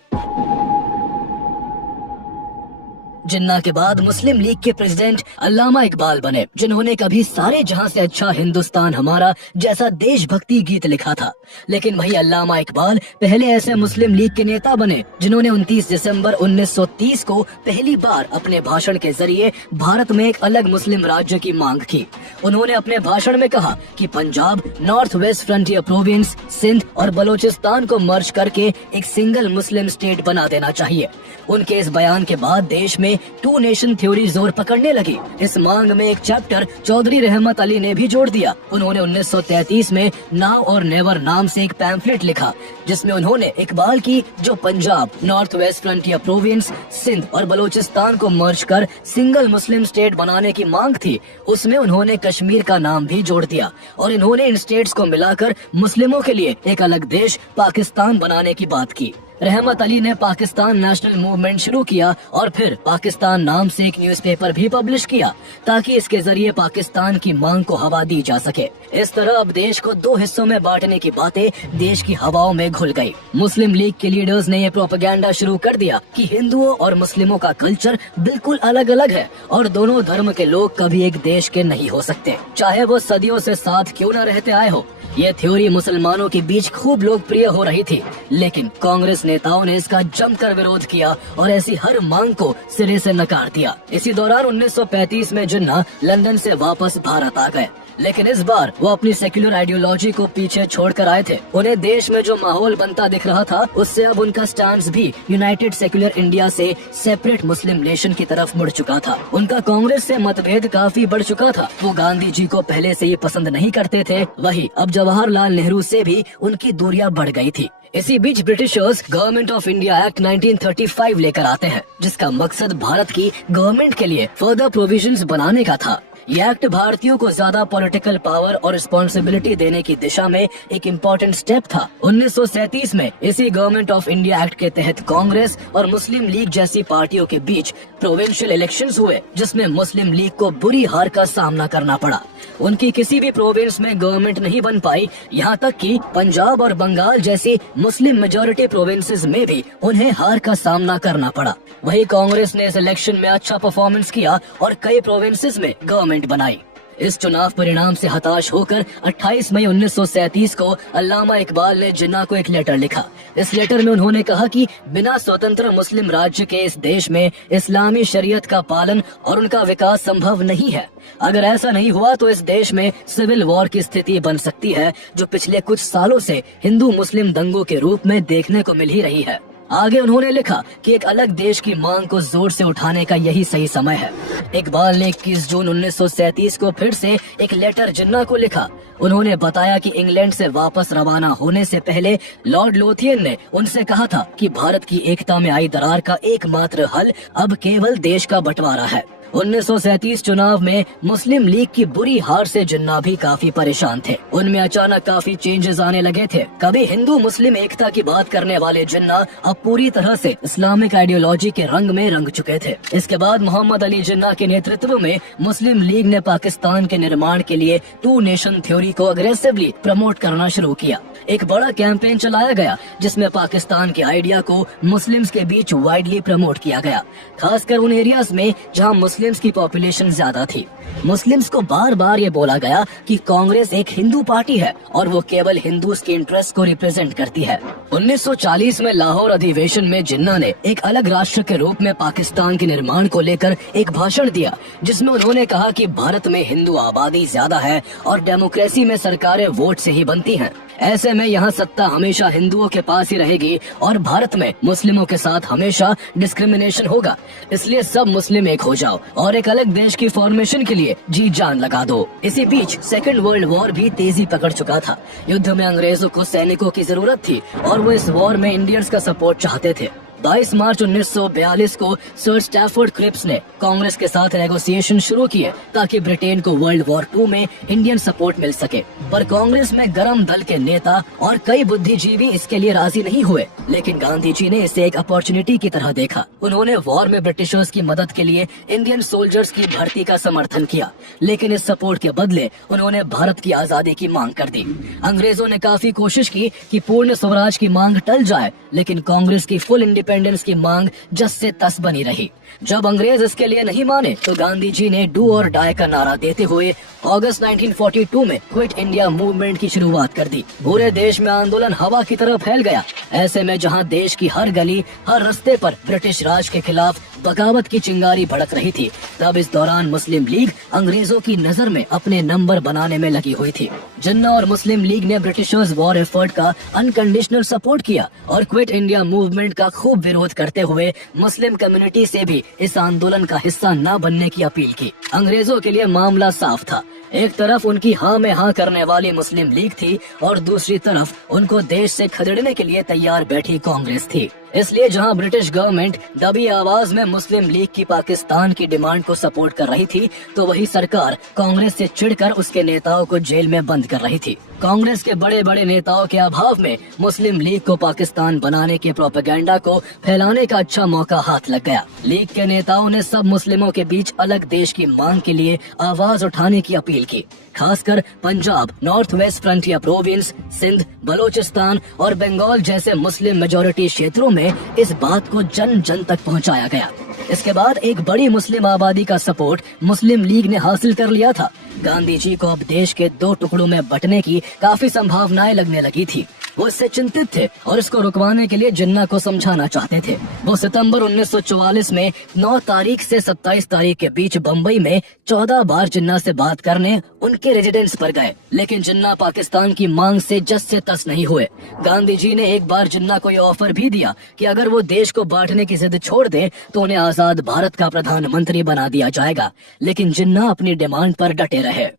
जिन्ना के बाद मुस्लिम लीग के प्रेसिडेंट अल्लामा इकबाल बने, जिन्होंने कभी सारे जहां से अच्छा हिंदुस्तान हमारा जैसा देशभक्ति गीत लिखा था। लेकिन वही अल्लामा इकबाल पहले ऐसे मुस्लिम लीग के नेता बने जिन्होंने 29 दिसंबर 1930 को पहली बार अपने भाषण के जरिए भारत में एक अलग मुस्लिम राज्य की मांग की। उन्होंने अपने भाषण में कहा कि Punjab, north west frontier province, Sindh और बलोचिस्तान को मर्ज करके एक सिंगल मुस्लिम स्टेट बना देना चाहिए। उनके इस बयान के बाद देश में 2 नेशन थ्योरी जोर पकड़ने लगी। इस मांग में एक चैप्टर चौधरी रहमत अली ने भी जोड़ दिया। उन्होंने 1933 में नाउ और नेवर नाम से एक पैम्फलेट लिखा, जिसमें उन्होंने इकबाल की जो Punjab, north west frontier province, Sindh और बलोचिस्तान को मर्ज कर सिंगल मुस्लिम स्टेट बनाने की मांग थी, उसमें उन्होंने कश्मीर का नाम भी जोड़ दिया और इन्होंने इन स्टेट्स को मिलाकर मुस्लिमों के लिए एक अलग देश पाकिस्तान बनाने की बात की। रहमत अली ने पाकिस्तान नेशनल मूवमेंट शुरू किया और फिर पाकिस्तान नाम से एक न्यूज़पेपर भी पब्लिश किया, ताकि इसके जरिए पाकिस्तान की मांग को हवा दी जा सके। इस तरह अब देश को 2 हिस्सों में बांटने की बातें देश की हवाओं में घुल गई। मुस्लिम लीग के लीडर्स ने ये प्रोपेगेंडा शुरू कर दिया कि हिंदुओं और मुस्लिमों का कल्चर बिल्कुल अलग अलग है और दोनों धर्म के लोग कभी एक देश के नहीं हो सकते, चाहे वो सदियों से साथ क्यों न रहते आए हो। ये थ्योरी मुसलमानों के बीच खूब लोकप्रिय हो रही थी, लेकिन कांग्रेस नेताओं ने इसका जमकर विरोध किया और ऐसी हर मांग को सिरे से नकार दिया। इसी दौरान 1935 में जिन्ना लंदन से वापस भारत आ गए, लेकिन इस बार वो अपनी सेक्युलर आइडियोलॉजी को पीछे छोड़कर आए थे। उन्हें देश में जो माहौल बनता दिख रहा था, उससे अब उनका स्टांस भी यूनाइटेड सेक्युलर इंडिया से सेपरेट मुस्लिम नेशन की तरफ मुड़ चुका था। उनका कांग्रेस से मतभेद काफी बढ़ चुका था। वो गांधी जी को पहले से ही पसंद नहीं करते थे, वही अब जवाहरलाल नेहरू से भी उनकी दूरियां बढ़ गई थी। इसी बीच Britishers government of India act 1935 लेकर आते हैं, जिसका मकसद भारत की गवर्नमेंट के लिए फर्दर प्रोविजंस बनाने का था। ये एक्ट भारतीयों को ज्यादा पॉलिटिकल पावर और रिस्पॉन्सिबिलिटी देने की दिशा में एक इम्पोर्टेंट स्टेप था। 1937 में इसी गवर्नमेंट ऑफ इंडिया एक्ट के तहत कांग्रेस और मुस्लिम लीग जैसी पार्टियों के बीच प्रोविंशियल इलेक्शंस हुए, जिसमें मुस्लिम लीग को बुरी हार का सामना करना पड़ा। उनकी किसी भी प्रोविंस में गवर्नमेंट नहीं बन पाई, यहाँ तक कि पंजाब और बंगाल जैसी मुस्लिम मेजॉरिटी प्रोविंसेस में भी उन्हें हार का सामना करना पड़ा। वही कांग्रेस ने इस इलेक्शन में अच्छा परफॉर्मेंस किया और कई प्रोविंसेस में गवर्नमेंट बनाई। इस चुनाव परिणाम से हताश होकर 28 मई 1937 को अल्लामा इकबाल ने जिन्ना को एक लेटर लिखा। इस लेटर में उन्होंने कहा कि बिना स्वतंत्र मुस्लिम राज्य के इस देश में इस्लामी शरीयत का पालन और उनका विकास संभव नहीं है। अगर ऐसा नहीं हुआ तो इस देश में सिविल वॉर की स्थिति बन सकती है, जो पिछले कुछ सालों से हिंदू मुस्लिम दंगों के रूप में देखने को मिल ही रही है। आगे उन्होंने लिखा कि एक अलग देश की मांग को जोर से उठाने का यही सही समय है। इकबाल ने 21 जून 1937 को फिर से एक लेटर जिन्ना को लिखा। उन्होंने बताया कि इंग्लैंड से वापस रवाना होने से पहले लॉर्ड लोथियन ने उनसे कहा था कि भारत की एकता में आई दरार का एकमात्र हल अब केवल देश का बंटवारा है। 1937 चुनाव में मुस्लिम लीग की बुरी हार से जिन्ना भी काफी परेशान थे। उनमें अचानक काफी चेंजेस आने लगे थे। कभी हिंदू मुस्लिम एकता की बात करने वाले जिन्ना अब पूरी तरह से इस्लामिक आइडियोलॉजी के रंग में रंग चुके थे। इसके बाद मोहम्मद अली जिन्ना के नेतृत्व में मुस्लिम लीग ने पाकिस्तान के निर्माण के लिए 2 नेशन थ्योरी को अग्रेसिवली प्रमोट करना शुरू किया। एक बड़ा कैंपेन चलाया गया जिसमें पाकिस्तान के आइडिया को मुस्लिम्स के बीच वाइडली प्रमोट किया गया, खासकर उन एरियाज में जहां मुस्लिम्स की पॉपुलेशन ज्यादा थी। मुस्लिम्स को बार बार ये बोला गया कि कांग्रेस एक हिंदू पार्टी है और वो केवल हिंदूज के इंटरेस्ट को रिप्रेजेंट करती है। 1940 में लाहौर अधिवेशन में जिन्ना ने एक अलग राष्ट्र के रूप में पाकिस्तान के निर्माण को लेकर एक भाषण दिया, जिसमें उन्होंने कहा कि भारत में हिंदू आबादी ज्यादा है और डेमोक्रेसी में सरकारें वोट से ही बनती हैं। ऐसे में यहाँ सत्ता हमेशा हिंदुओं के पास ही रहेगी और भारत में मुस्लिमों के साथ हमेशा डिस्क्रिमिनेशन होगा। इसलिए सब मुस्लिम एक हो जाओ और एक अलग देश की फॉर्मेशन के लिए जी जान लगा दो। इसी बीच सेकेंड वर्ल्ड वॉर भी तेजी पकड़ चुका था। युद्ध में अंग्रेजों को सैनिकों की जरूरत थी और वो इस वॉर में इंडियंस का सपोर्ट चाहते थे। 22 मार्च 1942 को सर स्टैफोर्ड क्रिप्स ने कांग्रेस के साथ नेगोशिएशन शुरू किए ताकि ब्रिटेन को वर्ल्ड वॉर 2 में इंडियन सपोर्ट मिल सके, पर कांग्रेस में गरम दल के नेता और कई बुद्धिजीवी इसके लिए राजी नहीं हुए। लेकिन गांधी जी ने इसे एक अपॉर्चुनिटी की तरह देखा। उन्होंने वॉर में ब्रिटिशर्स की मदद के लिए इंडियन सोल्जर्स की भर्ती का समर्थन किया, लेकिन इस सपोर्ट के बदले उन्होंने भारत की आजादी की मांग कर दी। अंग्रेजों ने काफी कोशिश की कि पूर्ण स्वराज की मांग टल जाए, लेकिन कांग्रेस की फुल इंडिपेंडेंस की मांग जस से तस बनी रही। जब अंग्रेज इसके लिए नहीं माने तो गांधी जी ने डू और डाई का नारा देते हुए अगस्त 1942 में क्विट इंडिया मूवमेंट की शुरुआत कर दी। पूरे देश में आंदोलन हवा की तरह फैल गया। ऐसे में जहां देश की हर गली हर रास्ते पर ब्रिटिश राज के खिलाफ बगावत की चिंगारी भड़क रही थी, तब इस दौरान मुस्लिम लीग अंग्रेजों की नजर में अपने नंबर बनाने में लगी हुई थी। जिन्ना और मुस्लिम लीग ने ब्रिटिशर्स वॉर एफर्ट का अनकंडीशनल सपोर्ट किया और क्विट इंडिया मूवमेंट का खूब विरोध करते हुए मुस्लिम कम्युनिटी से भी इस आंदोलन का हिस्सा न बनने की अपील की। अंग्रेजों के लिए मामला साफ था। एक तरफ उनकी हाँ में हाँ करने वाली मुस्लिम लीग थी और दूसरी तरफ उनको देश से खदेड़ने के लिए तैयार बैठी कांग्रेस थी। इसलिए जहां ब्रिटिश गवर्नमेंट दबी आवाज में मुस्लिम लीग की पाकिस्तान की डिमांड को सपोर्ट कर रही थी, तो वही सरकार कांग्रेस से चिढ़कर उसके नेताओं को जेल में बंद कर रही थी। कांग्रेस के बड़े बड़े नेताओं के अभाव में मुस्लिम लीग को पाकिस्तान बनाने के प्रोपेगेंडा को फैलाने का अच्छा मौका हाथ लग गया। लीग के नेताओं ने सब मुस्लिमों के बीच अलग देश की मांग के लिए आवाज उठाने की अपील की। खासकर Punjab, north west frontier province, Sindh, Balochistan और बंगाल जैसे मुस्लिम मेजॉरिटी क्षेत्रों में इस बात को जन जन तक पहुंचाया गया। इसके बाद एक बड़ी मुस्लिम आबादी का सपोर्ट मुस्लिम लीग ने हासिल कर लिया था। गांधी जी को अब देश के 2 टुकड़ों में बंटने की काफी संभावनाएं लगने लगी थी। वो इससे चिंतित थे और इसको रुकवाने के लिए जिन्ना को समझाना चाहते थे। वो सितंबर 1944 में 9 तारीख से 27 तारीख के बीच बम्बई में 14 बार जिन्ना से बात करने उनके रेजिडेंस पर गए, लेकिन जिन्ना पाकिस्तान की मांग से जस से तस नहीं हुए। गांधी जी ने एक बार जिन्ना को ये ऑफर भी दिया कि अगर वो देश को बांटने की जिद छोड़ दे तो उन्हें आजाद भारत का प्रधानमंत्री बना दिया जाएगा, लेकिन जिन्ना अपनी डिमांड पर डटे रहे।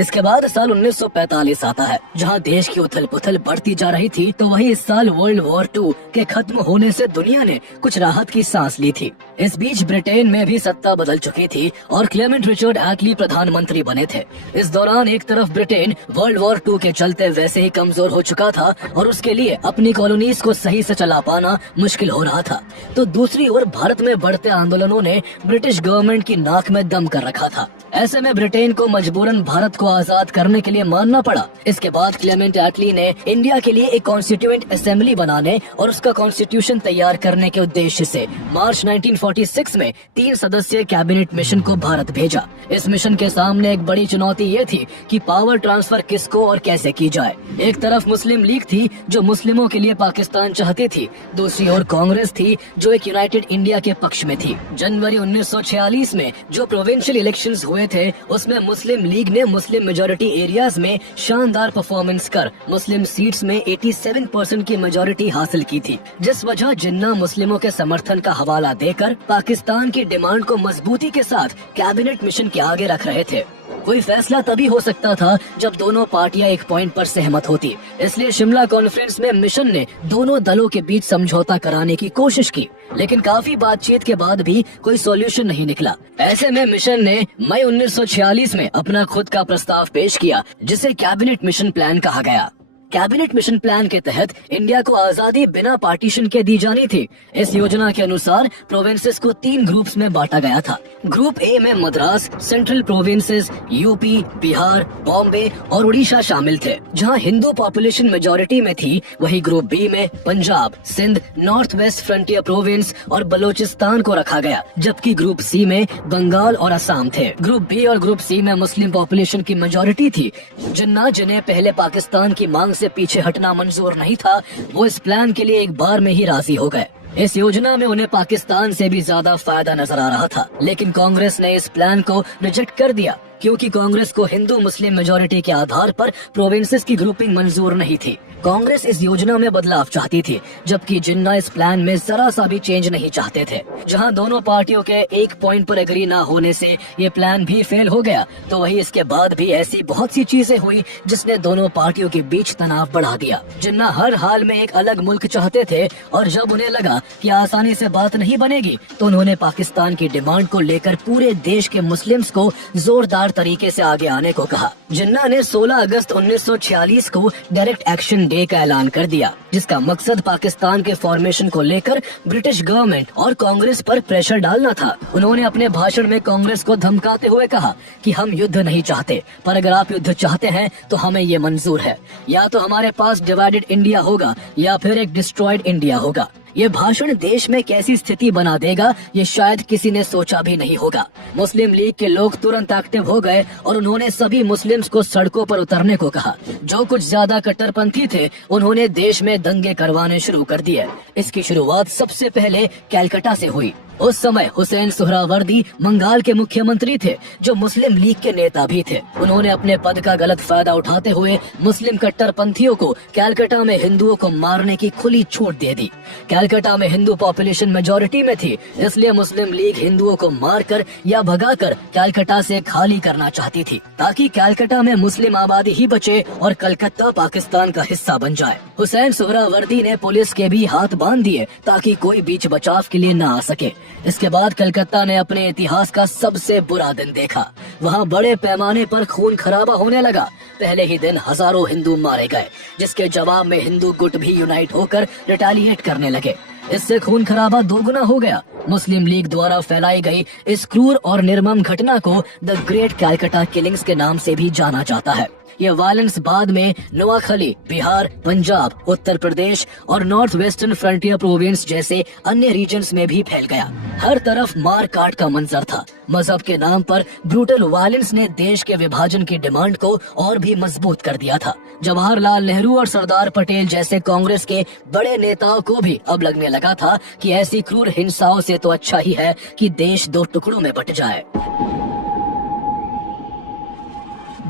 इसके बाद साल 1945 आता है, जहां देश की उथल पुथल बढ़ती जा रही थी, तो वही इस साल वर्ल्ड वॉर 2 के खत्म होने से दुनिया ने कुछ राहत की सांस ली थी। इस बीच ब्रिटेन में भी सत्ता बदल चुकी थी और क्लेमेंट रिचर्ड एटली प्रधानमंत्री बने थे। इस दौरान एक तरफ ब्रिटेन वर्ल्ड वॉर 2 के चलते वैसे ही कमजोर हो चुका था और उसके लिए अपनी कॉलोनीज को सही से चला पाना मुश्किल हो रहा था, तो दूसरी ओर भारत में बढ़ते आंदोलनों ने ब्रिटिश गवर्नमेंट की नाक में दम कर रखा था। ऐसे में ब्रिटेन को मजबूरन भारत को आजाद करने के लिए मानना पड़ा। इसके बाद क्लेमेंट एटली ने इंडिया के लिए एक कॉन्स्टिट्यूएंट असेंबली बनाने और उसका कॉन्स्टिट्यूशन तैयार करने के उद्देश्य से मार्च 1946 में 3 सदस्यीय कैबिनेट मिशन को भारत भेजा। इस मिशन के सामने एक बड़ी चुनौती ये थी कि पावर ट्रांसफर किसको और कैसे की जाए। एक तरफ मुस्लिम लीग थी जो मुस्लिमों के लिए पाकिस्तान चाहती थी, दूसरी ओर कांग्रेस थी जो एक यूनाइटेड इंडिया के पक्ष में थी। जनवरी 1946 में जो प्रोविंशियल इलेक्शंस हुए थे, उसमें मुस्लिम लीग ने मुस्लिम मेजॉरिटी एरियाज में शानदार परफॉर्मेंस कर मुस्लिम सीट्स में 87% की मेजॉरिटी हासिल की थी, जिस वजह जिन्ना मुस्लिमों के समर्थन का हवाला देकर पाकिस्तान की डिमांड को मजबूती के साथ कैबिनेट मिशन के आगे रख रहे थे। कोई फैसला तभी हो सकता था जब दोनों पार्टियां एक पॉइंट पर सहमत होती, इसलिए शिमला कॉन्फ्रेंस में मिशन ने दोनों दलों के बीच समझौता कराने की कोशिश की, लेकिन काफी बातचीत के बाद भी कोई सॉल्यूशन नहीं निकला। ऐसे में मिशन ने मई 1946 में अपना खुद का प्रस्ताव पेश किया, जिसे कैबिनेट मिशन प्लान कहा गया। कैबिनेट मिशन प्लान के तहत इंडिया को आजादी बिना पार्टीशन के दी जानी थी। इस योजना के अनुसार प्रोविंसेस को 3 ग्रुप्स में बांटा गया था। ग्रुप ए में Madras, central provinces, UP, Bihar, Bombay और उड़ीसा शामिल थे, जहां हिंदू पॉपुलेशन मेजॉरिटी में थी। वही ग्रुप बी में Punjab, Sindh, north west frontier province और बलोचिस्तान को रखा गया, जबकि ग्रुप सी में बंगाल और असम थे। ग्रुप बी और ग्रुप सी में मुस्लिम पॉपुलेशन की मेजॉरिटी थी। जिन्हें पहले पाकिस्तान की मांग से पीछे हटना मंजूर नहीं था, वो इस प्लान के लिए एक बार में ही राजी हो गए। इस योजना में उन्हें पाकिस्तान से भी ज्यादा फायदा नजर आ रहा था, लेकिन कांग्रेस ने इस प्लान को रिजेक्ट कर दिया, क्योंकि कांग्रेस को हिंदू मुस्लिम मेजॉरिटी के आधार पर प्रोविंसेस की ग्रुपिंग मंजूर नहीं थी। कांग्रेस इस योजना में बदलाव चाहती थी, जबकि जिन्ना इस प्लान में जरा सा भी चेंज नहीं चाहते थे। जहां दोनों पार्टियों के एक पॉइंट पर एग्री ना होने से ये प्लान भी फेल हो गया, तो वही इसके बाद भी ऐसी बहुत सी चीजें हुई जिसने दोनों पार्टियों के बीच तनाव बढ़ा दिया। जिन्ना हर हाल में एक अलग मुल्क चाहते थे, और जब उन्हें लगा कि आसानी से बात नहीं बनेगी, तो उन्होंने पाकिस्तान की डिमांड को लेकर पूरे देश के मुस्लिम्स को जोरदार तरीके से आगे आने को कहा। जिन्ना ने 16 अगस्त 1946 को डायरेक्ट एक्शन डे का ऐलान कर दिया, जिसका मकसद पाकिस्तान के फॉर्मेशन को लेकर ब्रिटिश गवर्नमेंट और कांग्रेस पर प्रेशर डालना था। उन्होंने अपने भाषण में कांग्रेस को धमकाते हुए कहा कि हम युद्ध नहीं चाहते, पर अगर आप युद्ध चाहते हैं तो हमें ये मंजूर है। या तो हमारे पास डिवाइडेड इंडिया होगा या फिर एक डिस्ट्रॉयड इंडिया होगा। ये भाषण देश में कैसी स्थिति बना देगा, ये शायद किसी ने सोचा भी नहीं होगा। मुस्लिम लीग के लोग तुरंत एक्टिव हो गए और उन्होंने सभी मुस्लिम्स को सड़कों पर उतरने को कहा। जो कुछ ज्यादा कट्टरपंथी थे, उन्होंने देश में दंगे करवाने शुरू कर दिए। इसकी शुरुआत सबसे पहले कैलकाटा से हुई। उस समय हुसैन सुहरावर्दी बंगाल के मुख्यमंत्री थे, जो मुस्लिम लीग के नेता भी थे। उन्होंने अपने पद का गलत फायदा उठाते हुए मुस्लिम कट्टरपंथियों को कैलकाटा में हिंदुओं को मारने की खुली छूट दे दी। कैलकाटा में हिंदू पॉपुलेशन मेजॉरिटी में थी, इसलिए मुस्लिम लीग हिंदुओं को मारकर या भगाकर कैलकाटा से खाली करना चाहती थी, ताकि कैलकाटा में मुस्लिम आबादी ही बचे और कलकत्ता पाकिस्तान का हिस्सा बन जाए। हुसैन सुहरावर्दी ने पुलिस के भी हाथ बांध दिए ताकि कोई बीच बचाव के लिए न आ सके। इसके बाद कलकत्ता ने अपने इतिहास का सबसे बुरा दिन देखा। वहाँ बड़े पैमाने पर खून खराबा होने लगा। पहले ही दिन हजारों हिंदू मारे गए, जिसके जवाब में हिंदू गुट भी यूनाइट होकर रिटेलिएट करने लगे। इससे खून खराबा दोगुना हो गया। मुस्लिम लीग द्वारा फैलाई गई इस क्रूर और निर्मम घटना को द ग्रेट कैलकाटा किलिंग्स के नाम से भी जाना जाता है। ये वायलेंस बाद में नोआखली, बिहार, पंजाब, उत्तर प्रदेश और नॉर्थ वेस्टर्न फ्रंटियर प्रोविंस जैसे अन्य रीजन्स में भी फैल गया। हर तरफ मार काट का मंजर था। मजहब के नाम पर ब्रूटल वायलेंस ने देश के विभाजन की डिमांड को और भी मजबूत कर दिया था। जवाहरलाल नेहरू और सरदार पटेल जैसे कांग्रेस के बड़े नेताओं को भी अब लगने लगा था कि ऐसी क्रूर हिंसाओं से तो अच्छा ही है कि देश 2 टुकड़ों में बट जाए।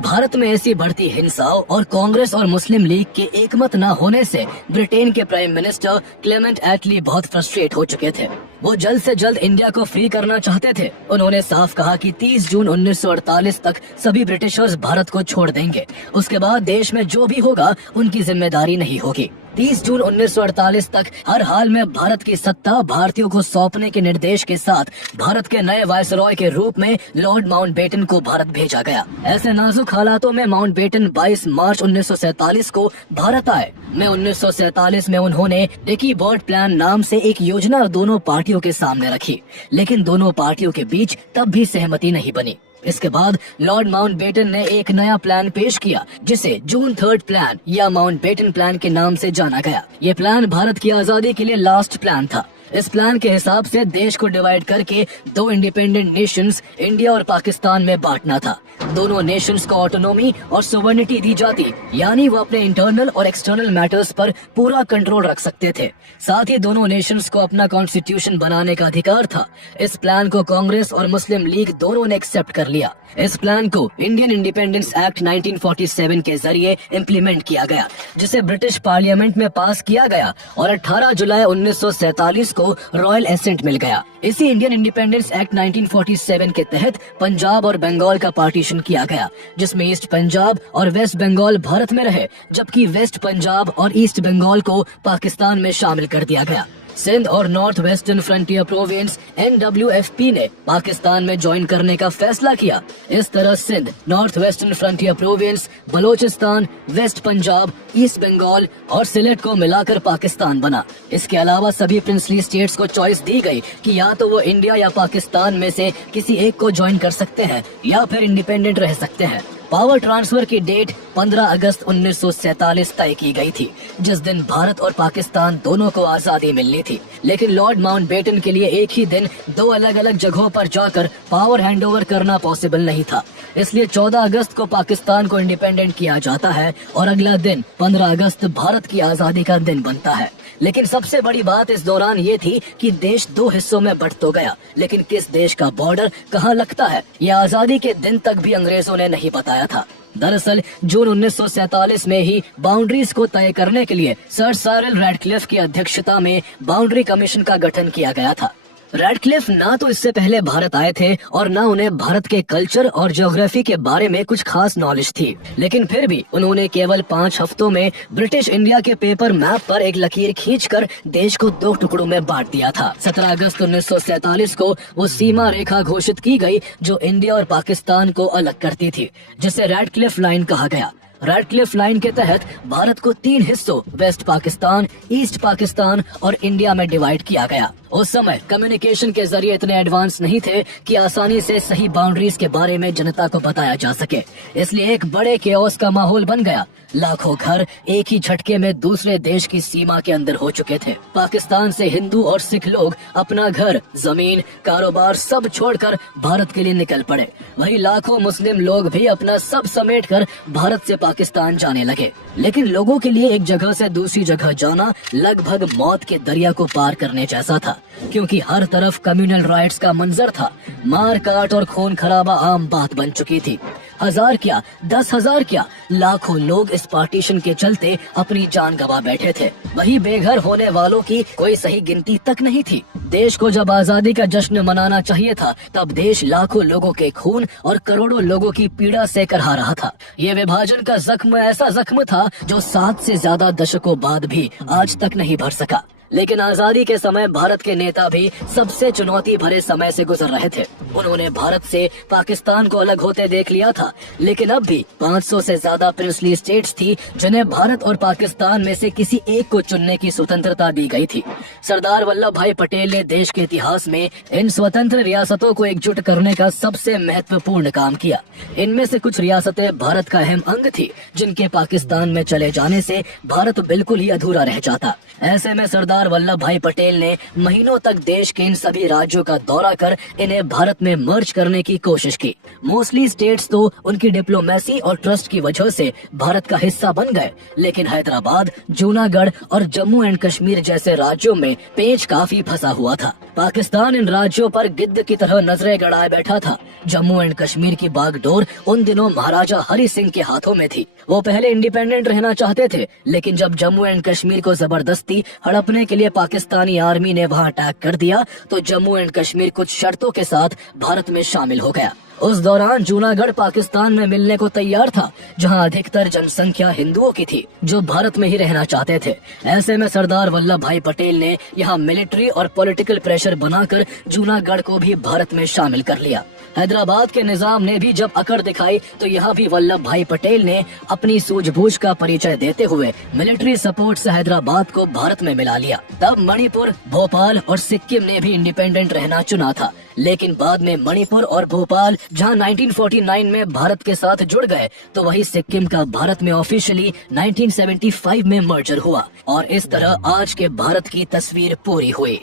भारत में ऐसी बढ़ती हिंसाओं और कांग्रेस और मुस्लिम लीग के एकमत न होने से ब्रिटेन के प्राइम मिनिस्टर क्लेमेंट एटली बहुत फ्रस्ट्रेट हो चुके थे। वो जल्द से जल्द इंडिया को फ्री करना चाहते थे। उन्होंने साफ कहा कि 30 जून 1948 तक सभी ब्रिटिशर्स भारत को छोड़ देंगे। उसके बाद देश में जो भी होगा उनकी जिम्मेदारी नहीं होगी। 30 जून 1948 तक हर हाल में भारत की सत्ता भारतीयों को सौंपने के निर्देश के साथ भारत के नए वायसरॉय के रूप में लॉर्ड माउंटबेटन को भारत भेजा गया। ऐसे नाजुक हालातों में माउंटबेटन 22 मार्च 1947 को भारत आए। में 1947 में उन्होंने डिकी बर्ड प्लान नाम से एक योजना दोनों पार्टियों के सामने रखी, लेकिन दोनों पार्टियों के बीच तब भी सहमति नहीं बनी। इसके बाद लॉर्ड माउंटबेटन ने एक नया प्लान पेश किया, जिसे जून 3 प्लान या माउंटबेटन प्लान के नाम से जाना गया। ये प्लान भारत की आजादी के लिए लास्ट प्लान था। इस प्लान के हिसाब से देश को डिवाइड करके 2 इंडिपेंडेंट नेशंस इंडिया और पाकिस्तान में बांटना था। दोनों नेशंस को ऑटोनॉमी और सोवर्निटी दी जाती, यानी वो अपने इंटरनल और एक्सटर्नल मैटर्स पर पूरा कंट्रोल रख सकते थे। साथ ही दोनों नेशंस को अपना कॉन्स्टिट्यूशन बनाने का अधिकार था। इस प्लान को कांग्रेस और मुस्लिम लीग दोनों ने एक्सेप्ट कर लिया। इस प्लान को इंडियन इंडिपेंडेंस एक्ट 1947 के जरिए इम्प्लीमेंट किया गया, जिसे ब्रिटिश पार्लियामेंट में पास किया गया और 18 जुलाई 1947 को रॉयल एसेंट मिल गया। इसी इंडियन इंडिपेंडेंस एक्ट 1947 के तहत पंजाब और बंगाल का पार्टीशन किया गया, जिसमें ईस्ट पंजाब और वेस्ट बंगाल भारत में रहे, जबकि वेस्ट पंजाब और ईस्ट बंगाल को पाकिस्तान में शामिल कर दिया गया। सिंध और north western frontier province NWFP ने पाकिस्तान में ज्वाइन करने का फैसला किया। इस तरह Sindh, north western frontier province, Balochistan, west Punjab, east Bengal और सिलेट को मिलाकर पाकिस्तान बना। इसके अलावा सभी प्रिंसली स्टेट्स को चॉइस दी गई कि या तो वो इंडिया या पाकिस्तान में से किसी एक को ज्वाइन कर सकते हैं या फिर इंडिपेंडेंट रह सकते हैं। पावर ट्रांसफर की डेट 15 अगस्त 1947 तय की गई थी, जिस दिन भारत और पाकिस्तान दोनों को आजादी मिलनी थी। लेकिन लॉर्ड माउंटबेटन के लिए एक ही दिन 2 अलग अलग जगहों पर जाकर पावर हैंडओवर करना पॉसिबल नहीं था। इसलिए 14 अगस्त को पाकिस्तान को इंडिपेंडेंट किया जाता है और अगला दिन 15 अगस्त भारत की आजादी का दिन बनता है। लेकिन सबसे बड़ी बात इस दौरान ये थी कि देश 2 हिस्सों में बंट तो गया, लेकिन किस देश का बॉर्डर कहाँ लगता है, ये आजादी के दिन तक भी अंग्रेजों ने नहीं बताया था। दरअसल जून 1947 में ही बाउंड्रीज को तय करने के लिए सर साइरल रैडक्लिफ की अध्यक्षता में बाउंड्री कमीशन का गठन किया गया था। रैडक्लिफ ना तो इससे पहले भारत आए थे और ना उन्हें भारत के कल्चर और ज्योग्राफी के बारे में कुछ खास नॉलेज थी, लेकिन फिर भी उन्होंने केवल 5 हफ्तों में ब्रिटिश इंडिया के पेपर मैप पर एक लकीर खींचकर देश को 2 टुकड़ों में बांट दिया था। 17 अगस्त 1947 को वो सीमा रेखा घोषित की गई जो इंडिया और पाकिस्तान को अलग करती थी, जिसे रैडक्लिफ लाइन कहा गया। रैडक्लिफ लाइन के तहत भारत को 3 हिस्सों वेस्ट पाकिस्तान, ईस्ट पाकिस्तान और इंडिया में डिवाइड किया गया। उस समय कम्युनिकेशन के जरिए इतने एडवांस नहीं थे कि आसानी से सही बाउंड्रीज के बारे में जनता को बताया जा सके, इसलिए एक बड़े केओस का माहौल बन गया। लाखों घर एक ही झटके में दूसरे देश की सीमा के अंदर हो चुके थे। पाकिस्तान से हिंदू और सिख लोग अपना घर, जमीन, कारोबार सब छोड़कर भारत के लिए निकल पड़े। वहीं लाखों मुस्लिम लोग भी अपना सब समेटकर भारत से पाकिस्तान जाने लगे। लेकिन लोगों के लिए एक जगह से दूसरी जगह जाना लगभग मौत के दरिया को पार करने जैसा था, क्योंकि हर तरफ कम्युनल राइट्स का मंजर था। मार काट और खून खराबा आम बात बन चुकी थी। 1000 क्या 10,000 क्या लाखों लोग इस पार्टीशन के चलते अपनी जान गंवा बैठे थे। वही बेघर होने वालों की कोई सही गिनती तक नहीं थी। देश को जब आजादी का जश्न मनाना चाहिए था, तब देश लाखों लोगों के खून और करोड़ों लोगों की पीड़ा से करहा रहा था। ये विभाजन का जख्म ऐसा जख्म था जो 7 से ज्यादा दशकों बाद भी आज तक नहीं भर सका। लेकिन आजादी के समय भारत के नेता भी सबसे चुनौती भरे समय से गुजर रहे थे। उन्होंने भारत से पाकिस्तान को अलग होते देख लिया था, लेकिन अब भी 500 से ज्यादा प्रिंसली स्टेट्स थी जिन्हें भारत और पाकिस्तान में से किसी एक को चुनने की स्वतंत्रता दी गई थी। सरदार वल्लभ भाई पटेल ने देश के इतिहास में इन स्वतंत्र रियासतों को एकजुट करने का सबसे महत्वपूर्ण काम किया। इनमें से कुछ रियासतें भारत का अहम अंग थी, जिनके पाकिस्तान में चले जाने से भारत बिल्कुल ही अधूरा रह जाता। ऐसे में सरदार वल्लभ भाई पटेल ने महीनों तक देश के इन सभी राज्यों का दौरा कर इन्हें भारत में मर्ज करने की कोशिश की। मोस्टली स्टेट्स तो उनकी डिप्लोमेसी और ट्रस्ट की वजह से भारत का हिस्सा बन गए, लेकिन हैदराबाद, जूनागढ़ और जम्मू एंड कश्मीर जैसे राज्यों में पेच काफी फंसा हुआ था। पाकिस्तान इन राज्यों पर गिद्ध की तरह नजरें गड़ाए बैठा था। जम्मू एंड कश्मीर की बागडोर उन दिनों महाराजा हरि सिंह के हाथों में थी। वो पहले इंडिपेंडेंट रहना चाहते थे, लेकिन जब जम्मू एंड कश्मीर को जबरदस्ती हड़पने के लिए पाकिस्तानी आर्मी ने वहां अटैक कर दिया तो जम्मू एंड कश्मीर कुछ शर्तों के साथ भारत में शामिल हो गया। उस दौरान जूनागढ़ पाकिस्तान में मिलने को तैयार था, जहां अधिकतर जनसंख्या हिंदुओं की थी जो भारत में ही रहना चाहते थे। ऐसे में सरदार वल्लभ भाई पटेल ने यहां मिलिट्री और पॉलिटिकल प्रेशर बनाकर जूनागढ़ को भी भारत में शामिल कर लिया। हैदराबाद के निजाम ने भी जब अकड़ दिखाई तो यहाँ भी वल्लभ भाई पटेल ने अपनी सूझबूझ का परिचय देते हुए मिलिट्री सपोर्ट से हैदराबाद को भारत में मिला लिया। तब मणिपुर, भोपाल और सिक्किम ने भी इंडिपेंडेंट रहना चुना था, लेकिन बाद में मणिपुर और भोपाल जहां 1949 में भारत के साथ जुड़ गए तो वही सिक्किम का भारत में ऑफिशियली 1975 में मर्जर हुआ और इस तरह आज के भारत की तस्वीर पूरी हुई।